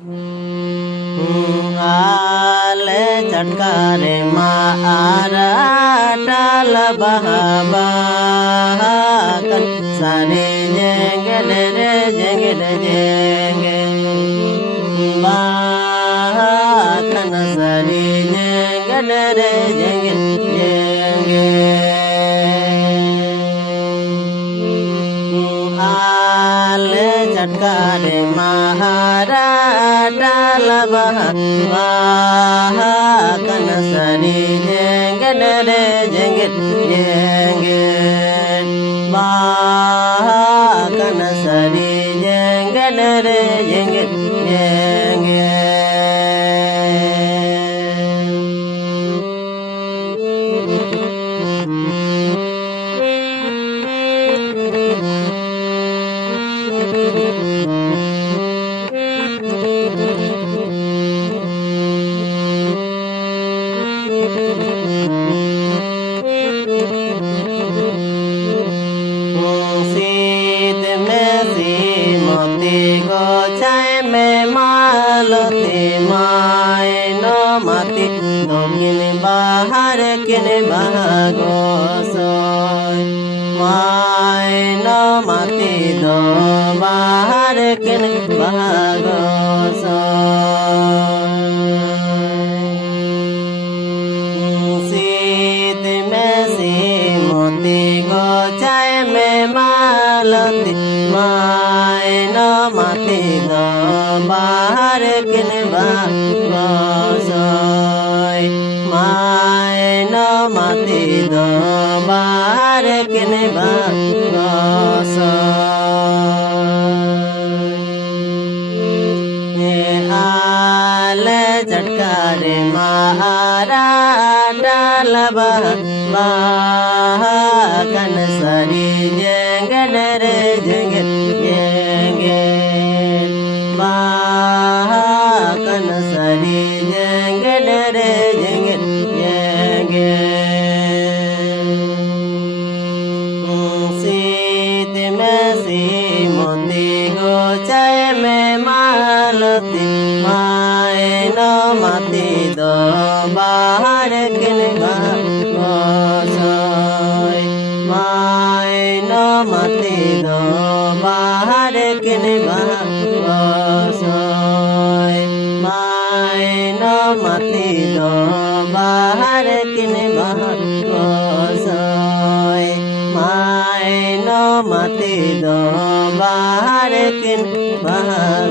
ale chatkare maara tal bahabakan sare jengge re jengge jengge bahakan sare jengge re jengge jengge ale chatkare maara tal bahabakan sare jengge re jengge jengge bahakan sare jengge re jengge jengge सीत में सीमती गो चाय में मालती my no मती दो किन बाहर किन भागो सोय माय नो मती दो बाहर किन भागो सोय सीत में सीमती गो चाय में मालती माय नो मती दो बाहर किन भागो सोय माय नो मती दो बाहर किन भागो सोय आले चटकारे मारा डाल बाहन सरी जंगे रे जंगे जंगे बाहन सरी जंगे रे जंगे जंगे सीत में सीमती गो चाय में मालती माय नो मती दो बाहर किन भागो सोय माय नो मती दो बाहर किन भागो सोय माय नो मती दो बाहर किन भागो सोय माय नो मती दो बाहर किन भागो